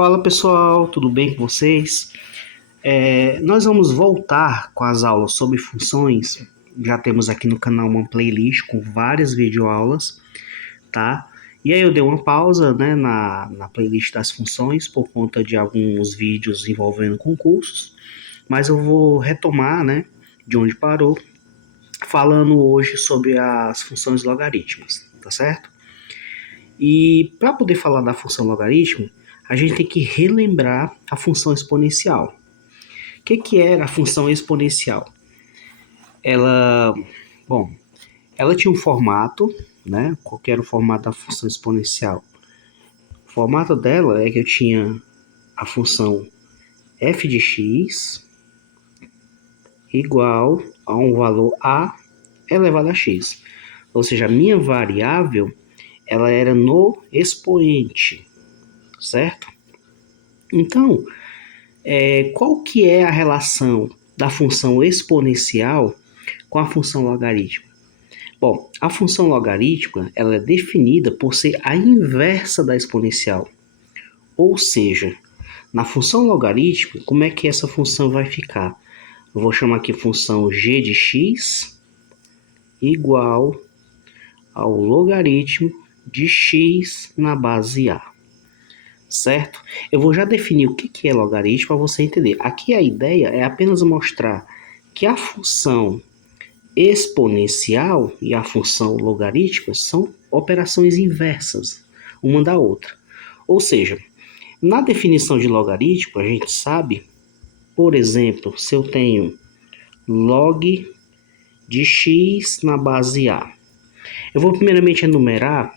Fala pessoal, tudo bem com vocês? Nós vamos voltar com as aulas sobre funções. Já temos aqui no canal uma playlist com várias videoaulas, tá? E aí eu dei uma pausa, né, na playlist das funções por conta de alguns vídeos envolvendo concursos, mas eu vou retomar, né, de onde parou, falando hoje sobre as funções logarítmicas, tá certo? E para poder falar da função logaritmo, a gente tem que relembrar a função exponencial. O que era a função exponencial? Ela, bom, ela tinha um formato, né? Qual que era o formato da função exponencial? O formato dela é que eu tinha a função f de x igual a um valor a elevado a x. Ou seja, a minha variável, ela era no expoente, certo? Então, qual que é a relação da função exponencial com a função logarítmica? Bom, a função logarítmica ela é definida por ser a inversa da exponencial. Ou seja, na função logarítmica, como é que essa função vai ficar? Eu vou chamar aqui função g de x igual ao logaritmo de x na base a. Certo? Eu vou já definir o que é logaritmo para você entender. Aqui a ideia é apenas mostrar que a função exponencial e a função logarítmica são operações inversas uma da outra. Ou seja, na definição de logaritmo, a gente sabe, por exemplo, se eu tenho log de x na base a. Eu vou primeiramente enumerar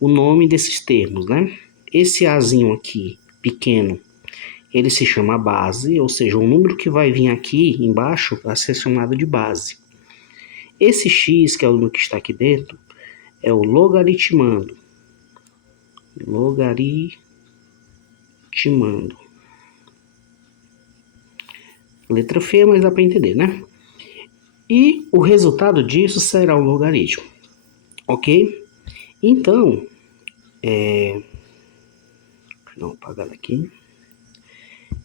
o nome desses termos, né? Esse azinho aqui, pequeno, ele se chama base, ou seja, o número que vai vir aqui embaixo vai ser chamado de base. Esse x, que é o número que está aqui dentro, é o logaritmando. Logaritmando. Letra feia, mas dá para entender, né? E o resultado disso será o logaritmo. Ok? Então, não, apagar aqui.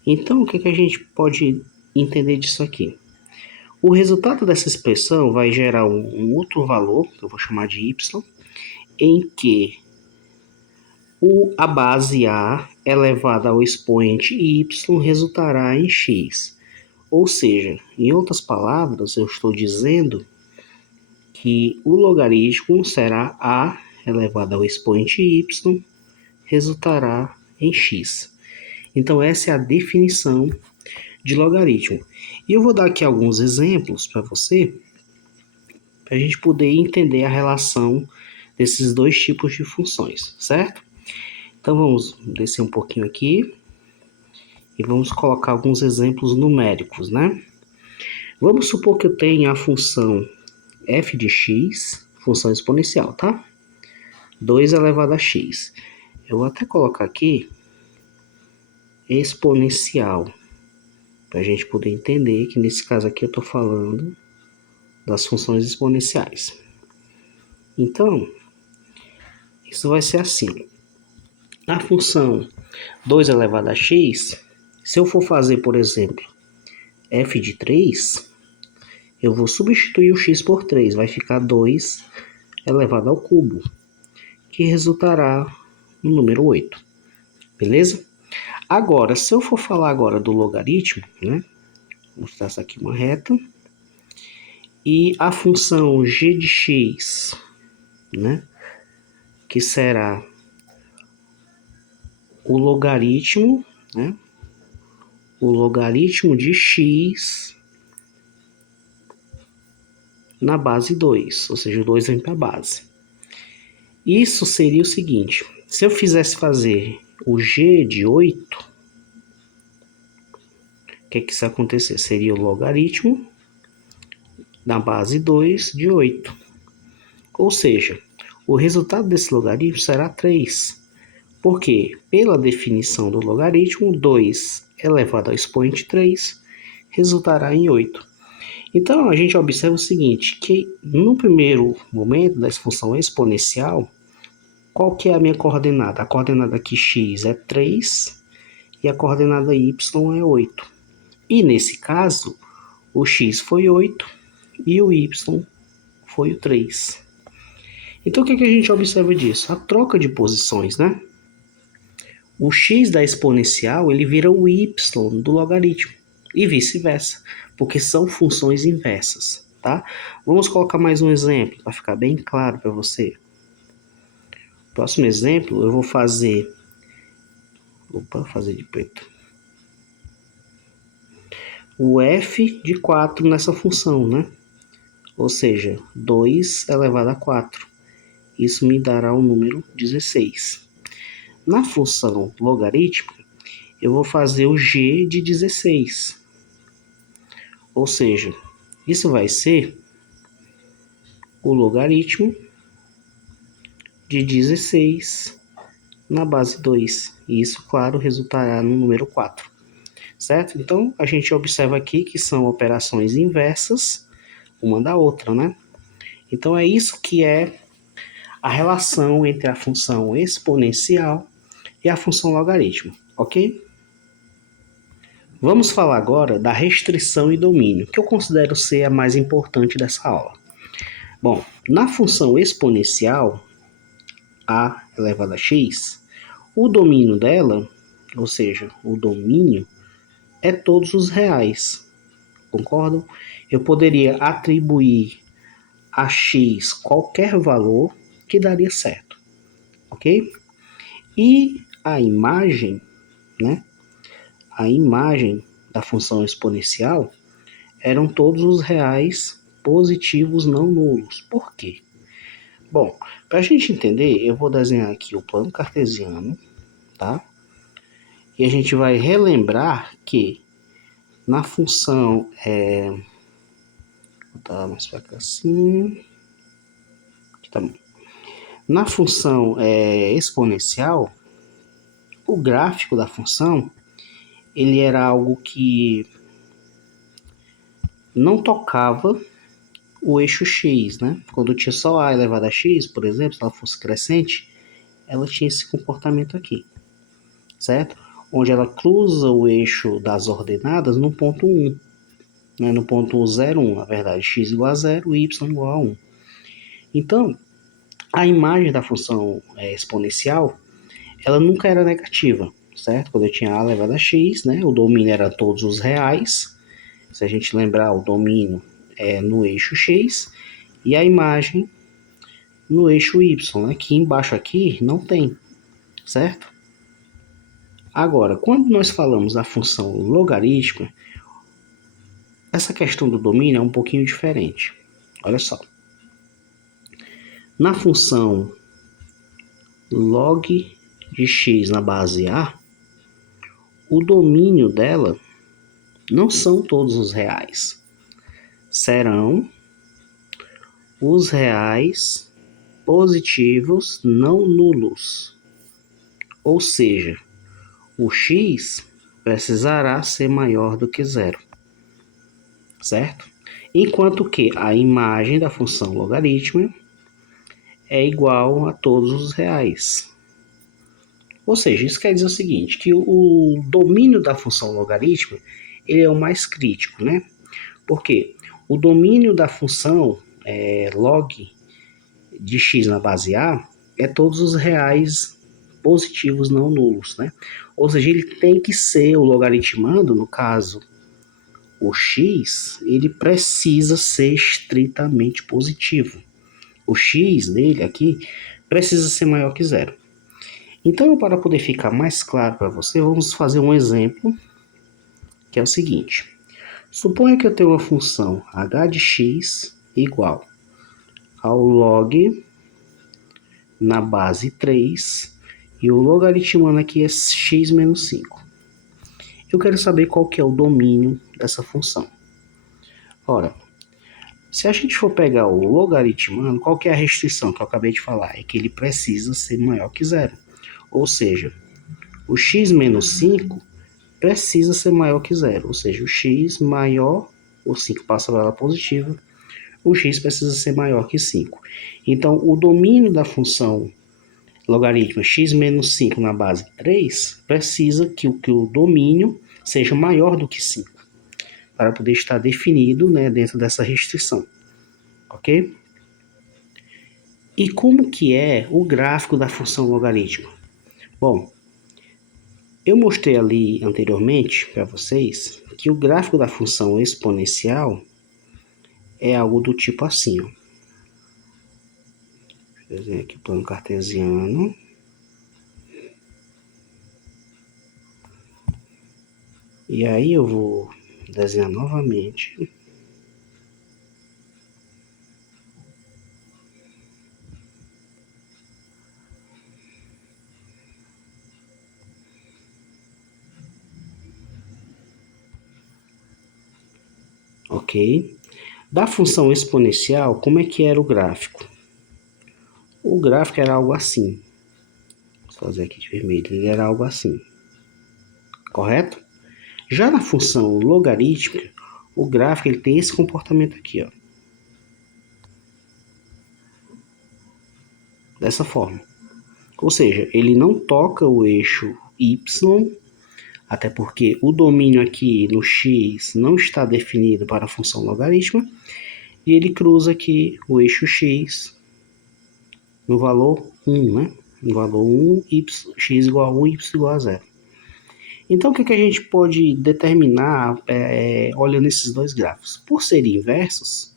Então, o que a gente pode entender disso aqui? O resultado dessa expressão vai gerar um outro valor, que eu vou chamar de y, em que a base a elevada ao expoente y resultará em x. Ou seja, em outras palavras, eu estou dizendo que o logaritmo será a elevado ao expoente y resultará em x. Então, essa é a definição de logaritmo. E eu vou dar aqui alguns exemplos para você, para a gente poder entender a relação desses dois tipos de funções, certo? Então, vamos descer um pouquinho aqui e vamos colocar alguns exemplos numéricos, né? Vamos supor que eu tenha a função f de x, função exponencial, tá? 2 elevado a x. Eu vou até colocar aqui exponencial, para a gente poder entender que nesse caso aqui eu estou falando das funções exponenciais. Então, isso vai ser assim. A função 2 elevado a x, se eu for fazer, por exemplo, f de 3, eu vou substituir o x por 3, vai ficar 2 elevado ao cubo, que resultará no número 8. Beleza? Agora, se eu for falar agora do logaritmo, né? Vou traçar aqui uma reta. E a função g de x, né? Que será o logaritmo, né? O logaritmo de x na base 2, ou seja, o 2 vem para a base. Isso seria o seguinte, se eu fizesse fazer o g de 8, o que isso ia acontecer? Seria o logaritmo na base 2 de 8. Ou seja, o resultado desse logaritmo será 3. Porque, pela definição do logaritmo, 2 elevado ao expoente 3 resultará em 8. Então, a gente observa o seguinte, que no primeiro momento dessa função exponencial, qual que é a minha coordenada? A coordenada aqui x é 3 e a coordenada y é 8. E nesse caso, o x foi 8 e o y foi o 3. Então, o que a gente observa disso? A troca de posições, né? O x da exponencial, ele vira o y do logaritmo, e vice-versa, porque são funções inversas, tá? Vamos colocar mais um exemplo, para ficar bem claro para você. Próximo exemplo, eu vou fazer... fazer de preto. O f de 4 nessa função, né? Ou seja, 2 elevado a 4. Isso me dará o número 16. Na função logarítmica, eu vou fazer o g de 16. Ou seja, isso vai ser o logaritmo de 16 na base 2. E isso, claro, resultará no número 4. Certo? Então, a gente observa aqui que são operações inversas uma da outra, né? Então, é isso que é a relação entre a função exponencial e a função logaritmo, ok? Vamos falar agora da restrição e domínio, que eu considero ser a mais importante dessa aula. Bom, na função exponencial, a elevado a x, o domínio dela, ou seja, o domínio, é todos os reais. Concordam? Eu poderia atribuir a x qualquer valor que daria certo, ok? E a imagem, né? A imagem da função exponencial eram todos os reais positivos não nulos. Por quê? Bom, para a gente entender, eu vou desenhar aqui o plano cartesiano, tá? E a gente vai relembrar que na função vou botar mais para cá assim, tá bom. Na função exponencial, o gráfico da função ele era algo que não tocava o eixo x, né? Quando tinha só a elevado a x, por exemplo, se ela fosse crescente, ela tinha esse comportamento aqui, certo? Onde ela cruza o eixo das ordenadas no ponto 1, né? No ponto 0, 1, na verdade, x igual a 0, y igual a 1. Então, a imagem da função exponencial, ela nunca era negativa, certo? Quando eu tinha a elevado a x, né? O domínio era todos os reais. Se a gente lembrar, o domínio é no eixo x e a imagem no eixo y, né? Que embaixo aqui não tem, certo? Agora, quando nós falamos da função logarítmica, essa questão do domínio é um pouquinho diferente. Olha só. Na função log de x na base A, o domínio dela não são todos os reais. Serão os reais positivos não nulos. Ou seja, o x precisará ser maior do que zero, certo? Enquanto que a imagem da função logarítmica é igual a todos os reais. Ou seja, isso quer dizer o seguinte, que o domínio da função logarítmica ele é o mais crítico, né? Porque o domínio da função log de x na base A é todos os reais positivos não nulos, né? Ou seja, ele tem que ser, o logaritmando, no caso, o x, ele precisa ser estritamente positivo. O x dele aqui precisa ser maior que zero. Então, para poder ficar mais claro para você, vamos fazer um exemplo, que é o seguinte. Suponha que eu tenho uma função h de x igual ao log na base 3 e o logaritmando aqui é x menos 5. Eu quero saber qual que é o domínio dessa função. Ora, se a gente for pegar o logaritmando, qual que é a restrição que eu acabei de falar? É que ele precisa ser maior que zero. Ou seja, o x menos 5 precisa ser maior que zero. Ou seja, o x maior, o 5 passa para a positiva, o x precisa ser maior que 5. Então, o domínio da função logaritmo x menos 5 na base 3, precisa que o domínio seja maior do que 5, para poder estar definido, né, dentro dessa restrição, ok? E como que é o gráfico da função logarítmica? Bom, eu mostrei ali anteriormente para vocês que o gráfico da função exponencial é algo do tipo assim, ó. Deixa eu desenhar aqui o plano cartesiano. E aí eu vou desenhar novamente. Ok? Da função exponencial, como é que era o gráfico? O gráfico era algo assim. Vou fazer aqui de vermelho. Ele era algo assim. Correto? Já na função logarítmica, o gráfico ele tem esse comportamento aqui, ó. Dessa forma. Ou seja, ele não toca o eixo y, até porque o domínio aqui no x não está definido para a função logarítmica, e ele cruza aqui o eixo x no valor 1, né? No valor 1, x igual a 1, y igual a 0. Então, o que a gente pode determinar olhando esses dois gráficos? Por serem inversos,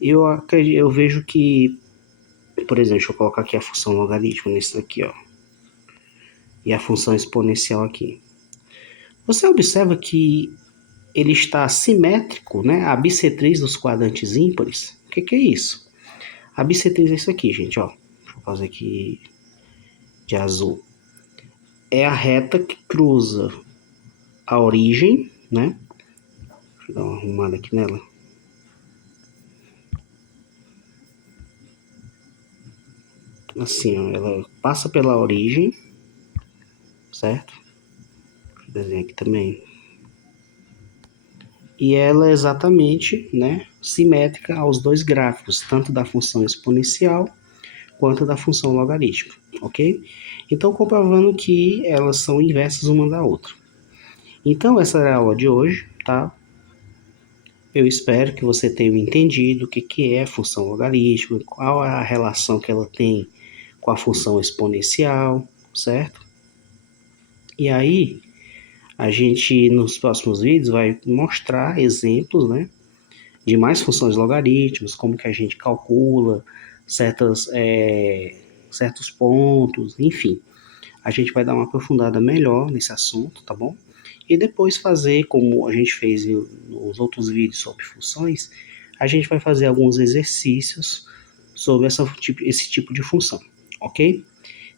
eu vejo que, por exemplo, deixa eu colocar aqui a função logarítmica nesse daqui, ó, e a função exponencial aqui. Você observa que ele está simétrico, né? A bissetriz dos quadrantes ímpares. O que é isso? A bissetriz é isso aqui, gente, ó. Deixa eu fazer aqui de azul. É a reta que cruza a origem, né? Deixa eu dar uma arrumada aqui nela. Assim, ó, ela passa pela origem, certo? Deixa eu desenhar aqui também. E ela é exatamente, né, simétrica aos dois gráficos, tanto da função exponencial quanto da função logarítmica, ok? Então, comprovando que elas são inversas uma da outra. Então, essa é a aula de hoje, tá? Eu espero que você tenha entendido o que é a função logarítmica, qual é a relação que ela tem com a função exponencial, certo? E aí, a gente, nos próximos vídeos, vai mostrar exemplos, né, de mais funções logarítmicas, como que a gente calcula certos pontos, enfim. A gente vai dar uma aprofundada melhor nesse assunto, tá bom? E depois fazer, como a gente fez nos outros vídeos sobre funções, a gente vai fazer alguns exercícios sobre esse tipo de função, ok?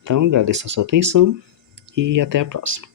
Então, agradeço a sua atenção e até a próxima.